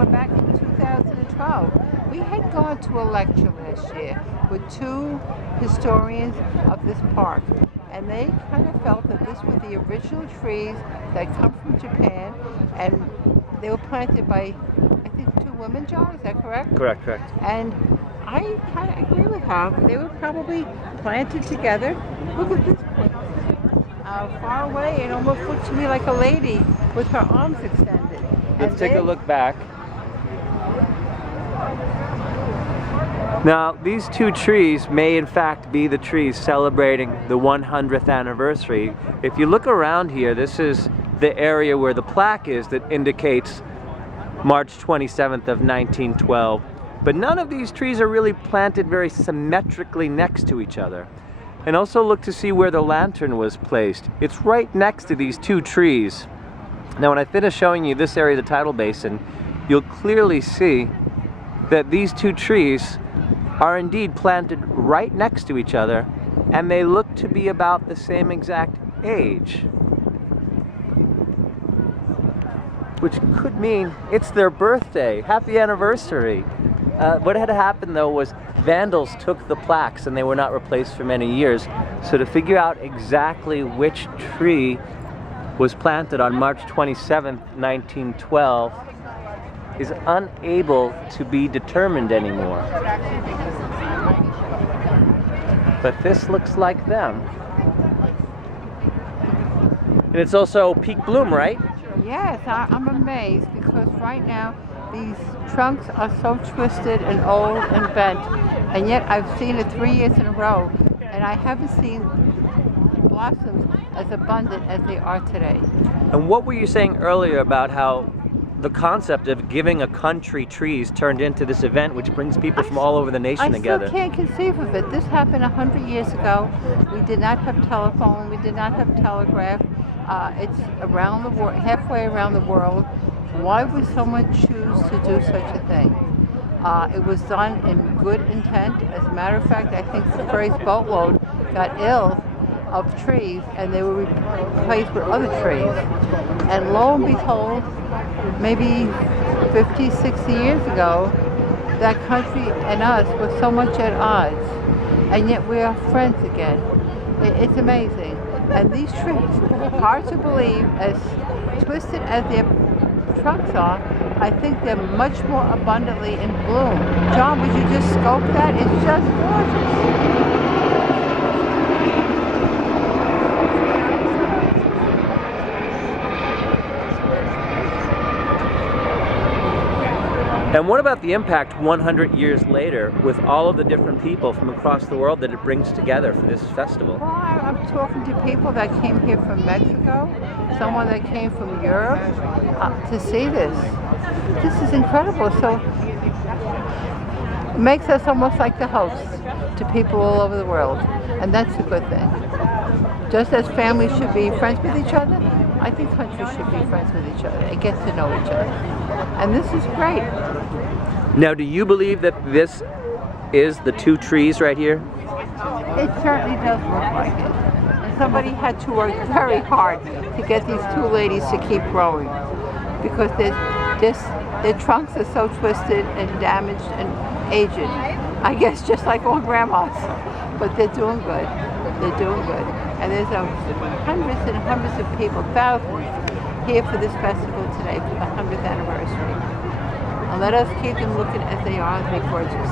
we're back in 2012. We had gone to a lecture last year with two historians of this park, and they kind of felt that this were the original trees that come from Japan, and they were planted by, I think, two women, John, is that correct? Correct, correct. And I kind of agree with her. They were probably planted together. Look at this place. Far away, it almost looked to me like a lady with her arms extended. Let's take a look back. Now, these two trees may in fact be the trees celebrating the 100th anniversary. If you look around here, this is the area where the plaque is that indicates March 27th of 1912. But none of these trees are really planted very symmetrically next to each other. And also look to see where the lantern was placed. It's right next to these two trees. Now when I finish showing you this area of the tidal basin, you'll clearly see that these two trees are indeed planted right next to each other, and they look to be about the same exact age. Which could mean it's their birthday. Happy anniversary. What had happened though was vandals took the plaques and they were not replaced for many years. So to figure out exactly which tree was planted on March 27th, 1912 is unable to be determined anymore. But this looks like them. And it's also peak bloom, right? Yes, I'm amazed because right now these trunks are so twisted and old and bent, and yet I've seen it 3 years in a row, and I haven't seen blossoms as abundant as they are today. And what were you saying earlier about how the concept of giving a country trees turned into this event which brings people from all over the nation together? I still can't conceive of it. This happened 100 years ago. We did not have telephone, we did not have telegraph. It's around the world, halfway around the world. Why would someone choose to do such a thing? It was done in good intent. As a matter of fact, I think the first boatload got ill of trees and they were replaced with other trees. And lo and behold, maybe 50, 60 years ago, that country and us were so much at odds. And yet we are friends again. It's amazing. And these trees, hard to believe, as twisted as their trunks are, I think they're much more abundantly in bloom. John, would you just scope that? It's just gorgeous. And what about the impact 100 years later with all of the different people from across the world that it brings together for this festival? Well, I'm talking to people that came here from Mexico, someone that came from Europe to see this. This is incredible. So it makes us almost like the hosts to people all over the world, and that's a good thing. Just as families should be friends with each other, I think countries should be friends with each other and get to know each other. And this is great. Now, do you believe that this is the two trees right here? It certainly does look like it. And somebody had to work very hard to get these two ladies to keep growing because their trunks are so twisted and damaged and aged. I guess just like all grandmas. But they're doing good. They're doing good. And there's hundreds and hundreds of people, thousands, here for this festival today for the 100th anniversary. And let us keep them looking as they are. They're gorgeous.